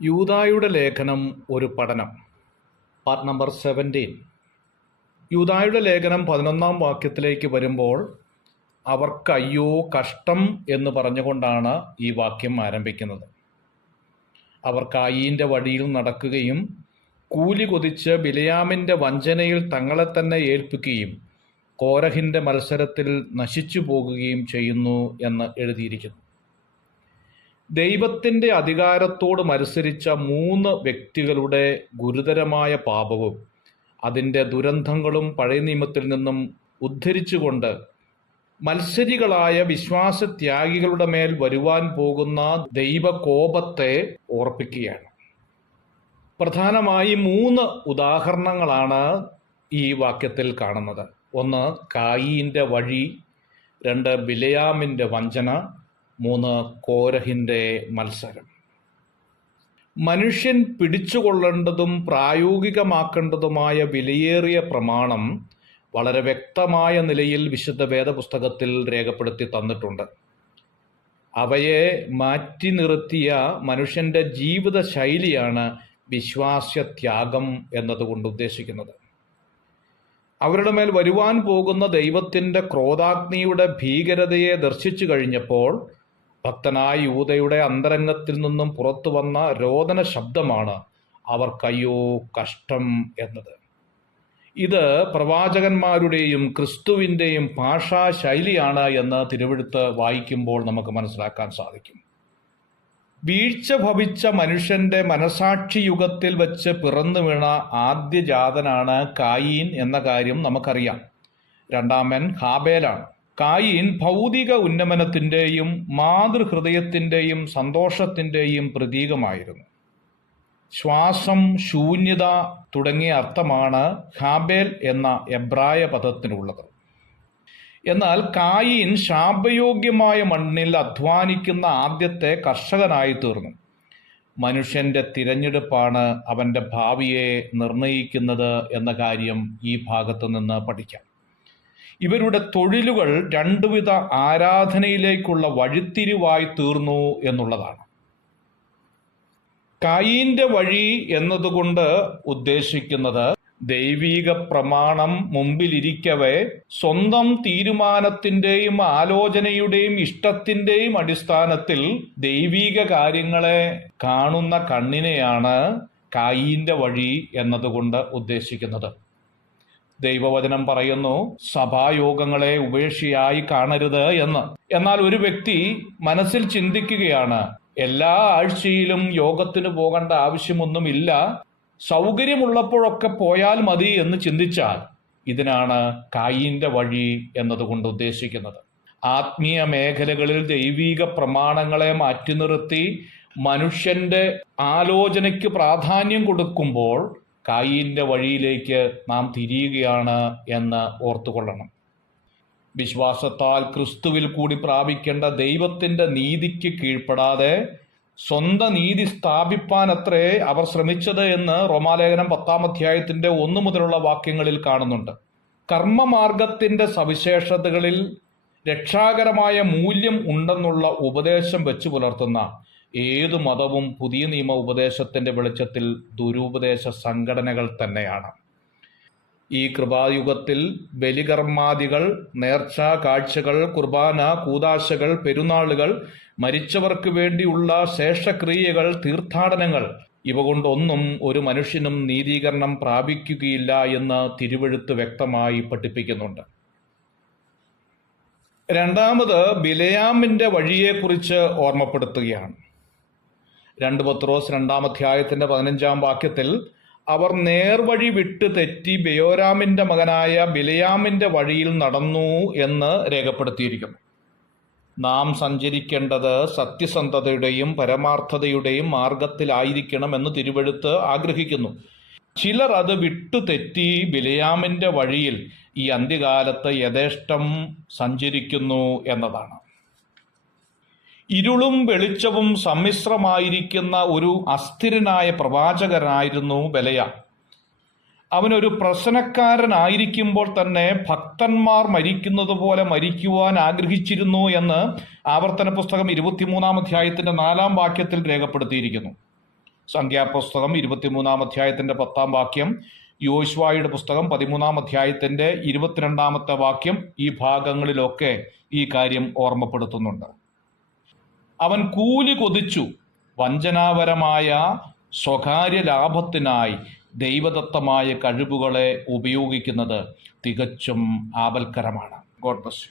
യൂദായുടെ ലേഖനം ഒരു പഠനം. Part number 17. യൂദായുടെ ലേഖനം 11-ാം വാക്യത്തിലേക്ക് വരുമ്പോൾ അവർക്ക് അയ്യോ കഷ്ടം എന്ന് പറഞ്ഞുകൊണ്ടാണ് ഈ വാക്യം ആരംഭിക്കുന്നത്. അവർ കായീൻ്റെ വഴിയിൽ നടക്കുകയും കൂലി കൊതിച്ച് ബിലയാമിൻ്റെ വഞ്ചനയിൽ തങ്ങളെ തന്നെ ഏൽപ്പിക്കുകയും കോരഹിൻ്റെ മത്സരത്തിൽ നശിച്ചു പോകുകയും ചെയ്യുന്നു എന്ന് എഴുതിയിരിക്കുന്നു. ദൈവത്തിൻ്റെ അധികാരത്തോട് മത്സരിച്ച 3 വ്യക്തികളുടെ ഗുരുതരമായ പാപവും അതിൻ്റെ ദുരന്തങ്ങളും പഴയ നിയമത്തിൽ നിന്നും ഉദ്ധരിച്ചുകൊണ്ട് മത്സരികളായ വിശ്വാസത്യാഗികളുടെ മേൽ വരുവാൻ പോകുന്ന ദൈവകോപത്തെ ഓർപ്പിക്കുകയാണ്. പ്രധാനമായി 3 ഉദാഹരണങ്ങളാണ് ഈ വാക്യത്തിൽ കാണുന്നത്. 1 കായീൻ്റെ വഴി, 2 ബിലയാമിൻ്റെ വഞ്ചന, 3 കോരഹിൻ്റെ മത്സരം. മനുഷ്യൻ പിടിച്ചുകൊള്ളേണ്ടതും പ്രായോഗികമാക്കേണ്ടതുമായ വിലയേറിയ പ്രമാണം വളരെ വ്യക്തമായ നിലയിൽ വിശുദ്ധ വേദപുസ്തകത്തിൽ രേഖപ്പെടുത്തി തന്നിട്ടുണ്ട്. അവയെ മാറ്റി നിർത്തിയ മനുഷ്യൻ്റെ ജീവിത ശൈലിയാണ് വിശ്വാസത്യാഗം എന്നതുകൊണ്ട് ഉദ്ദേശിക്കുന്നത്. അവരുടെ മേൽ വരുവാൻ പോകുന്ന ദൈവത്തിൻ്റെ ക്രോധാഗ്നിയുടെ ഭീകരതയെ ദർശിച്ചു കഴിഞ്ഞപ്പോൾ ഭക്തനായ യൂദയുടെ അന്തരംഗത്തിൽ നിന്നും പുറത്തു വന്ന രോദന ശബ്ദമാണ് അവർക്കയ്യോ കഷ്ടം എന്നത്. ഇത് പ്രവാചകന്മാരുടെയും ക്രിസ്തുവിൻ്റെയും ഭാഷാ ശൈലിയാണ് എന്ന് തിരുവെഴുത്ത് വായിക്കുമ്പോൾ നമുക്ക് മനസ്സിലാക്കാൻ സാധിക്കും. വീഴ്ച ഭവിച്ച മനുഷ്യൻ്റെ മനസാക്ഷി യുഗത്തിൽ വെച്ച് പിറന്നു വീണ ആദ്യജാതനാണ് കായീൻ എന്ന കാര്യം നമുക്കറിയാം. രണ്ടാമൻ ഹാബേലാണ്. കായീൻ ഭൗതിക ഉന്നമനത്തിൻ്റെയും മാതൃഹൃദയത്തിൻ്റെയും സന്തോഷത്തിൻ്റെയും പ്രതീകമായിരുന്നു. ശ്വാസം, ശൂന്യത തുടങ്ങിയ അർത്ഥമാണ് ഹാബേൽ എന്ന എബ്രായ പദത്തിനുള്ളത്. എന്നാൽ കായീൻ ശാപയോഗ്യമായ മണ്ണിൽ അധ്വാനിക്കുന്ന ആദ്യത്തെ കർഷകനായി തീർന്നു. മനുഷ്യൻ്റെ തിരഞ്ഞെടുപ്പാണ് അവൻ്റെ ഭാവിയെ നിർണയിക്കുന്നത് എന്ന കാര്യം ഈ ഭാഗത്തു നിന്ന് പഠിക്കാം. ഇവരുടെ തൊഴിലുകൾ 2 വിധ ആരാധനയിലേക്കുള്ള വഴിത്തിരിവായി തീർന്നു എന്നുള്ളതാണ്. കായീൻ്റെ വഴി എന്നതുകൊണ്ട് ഉദ്ദേശിക്കുന്നത് ദൈവിക പ്രമാണം മുമ്പിലിരിക്കവേ സ്വന്തം തീരുമാനത്തിൻ്റെയും ആലോചനയുടെയും ഇഷ്ടത്തിൻ്റെയും അടിസ്ഥാനത്തിൽ ദൈവിക കാര്യങ്ങളെ കാണുന്ന കണ്ണിനെയാണ് കായീൻ്റെ വഴി എന്നതുകൊണ്ട് ഉദ്ദേശിക്കുന്നത്. ദൈവവചനം പറയുന്നു, സഭായോഗങ്ങളെ ഉപേക്ഷയായി കാണരുത് എന്ന്. എന്നാൽ ഒരു വ്യക്തി മനസ്സിൽ ചിന്തിക്കുകയാണ്, എല്ലാ ആഴ്ചയിലും യോഗത്തിന് പോകേണ്ട ആവശ്യമൊന്നുമില്ല, സൗകര്യമുള്ളപ്പോഴൊക്കെ പോയാൽ മതി എന്ന് ചിന്തിച്ചാൽ ഇതിനാണ് കായീൻ്റെ വഴി എന്നതുകൊണ്ട് ഉദ്ദേശിക്കുന്നത്. ആത്മീയ മേഖലകളിൽ ദൈവിക പ്രമാണങ്ങളെ മാറ്റി നിർത്തി മനുഷ്യന്റെ ആലോചനയ്ക്ക് പ്രാധാന്യം കൊടുക്കുമ്പോൾ കായീൻ്റെ വഴിയിലേക്ക് നാം തിരിയുകയാണ് എന്ന് ഓർത്തുകൊള്ളണം. വിശ്വാസത്താൽ ക്രിസ്തുവിൽ കൂടി പ്രാപിക്കേണ്ട ദൈവത്തിൻ്റെ നീതിക്ക് കീഴ്പ്പെടാതെ സ്വന്തം നീതി സ്ഥാപിപ്പാനത്രേ അവർ ശ്രമിച്ചത് എന്ന് റോമാലേഖനം 10-ാം അധ്യായത്തിൻ്റെ 1 മുതലുള്ള വാക്യങ്ങളിൽ കാണുന്നുണ്ട്. കർമ്മമാർഗത്തിൻ്റെ സവിശേഷതകളിൽ രക്ഷാകരമായ മൂല്യം ഉണ്ടെന്നുള്ള ഉപദേശം വെച്ച് പുലർത്തുന്ന ഏതു മതവും പുതിയ നിയമ ഉപദേശത്തിൻ്റെ വെളിച്ചത്തിൽ ദുരുപദേശ സംഘടനകൾ തന്നെയാണ്. ഈ കൃപായുഗത്തിൽ ബലികർമാദികൾ, നേർച്ച കാഴ്ചകൾ, കുർബാന, കൂദാശകൾ, പെരുന്നാളുകൾ, മരിച്ചവർക്ക് വേണ്ടിയുള്ള ശേഷക്രിയകൾ, തീർത്ഥാടനങ്ങൾ ഇവ കൊണ്ടൊന്നും ഒരു മനുഷ്യനും നീതീകരണം പ്രാപിക്കുകയില്ല എന്ന് തിരുവെഴുത്ത് വ്യക്തമായി പഠിപ്പിക്കുന്നുണ്ട്. രണ്ടാമത് ബിലയാമിൻ്റെ വഴിയെക്കുറിച്ച് ഓർമ്മപ്പെടുത്തുകയാണ്. 2 പത്രോസ് 2-ാം അധ്യായത്തിൻ്റെ 15-ാം വാക്യത്തിൽ അവർ നേർവഴി വിട്ട് തെറ്റി ബെയോരാമിൻ്റെ മകനായ ബിലയാമിൻ്റെ വഴിയിൽ നടന്നു എന്ന് രേഖപ്പെടുത്തിയിരിക്കുന്നു. നാം സഞ്ചരിക്കേണ്ടത് സത്യസന്ധതയുടെയും പരമാർത്ഥതയുടെയും മാർഗത്തിലായിരിക്കണമെന്ന് തിരുവെഴുത്ത് ആഗ്രഹിക്കുന്നു. ചിലർ അത് വിട്ടു തെറ്റി ബിലയാമിൻ്റെ വഴിയിൽ ഈ അന്ത്യകാലത്ത് യഥേഷ്ടം സഞ്ചരിക്കുന്നു എന്നതാണ്. ഇരുളും വെളിച്ചവും സമ്മിശ്രമായിരിക്കുന്ന ഒരു അസ്ഥിരനായ പ്രവാചകനായിരുന്നു ബലയാം. അവനൊരു പ്രശ്നക്കാരനായിരിക്കുമ്പോൾ തന്നെ ഭക്തന്മാർ മരിക്കുന്നത് പോലെ മരിക്കുവാൻ ആഗ്രഹിച്ചിരുന്നു എന്ന് ആവർത്തന പുസ്തകം 23-ാം അധ്യായത്തിന്റെ 4-ാം വാക്യത്തിൽ രേഖപ്പെടുത്തിയിരിക്കുന്നു. സംഖ്യാപുസ്തകം 23 അധ്യായത്തിന്റെ 10 വാക്യം, യോശുവയുടെ പുസ്തകം 13 അധ്യായത്തിന്റെ 22 വാക്യം, ഈ ഭാഗങ്ങളിലൊക്കെ ഈ കാര്യം ഓർമ്മപ്പെടുത്തുന്നുണ്ട്. അവൻ കൂലി കൊതിച്ചു, വഞ്ചനാപരമായ സ്വകാര്യ ലാഭത്തിനായി ദൈവദത്തമായ കഴിവുകളെ ഉപയോഗിക്കുന്നത് തികച്ചും ആപൽക്കരമാണ്. God bless you.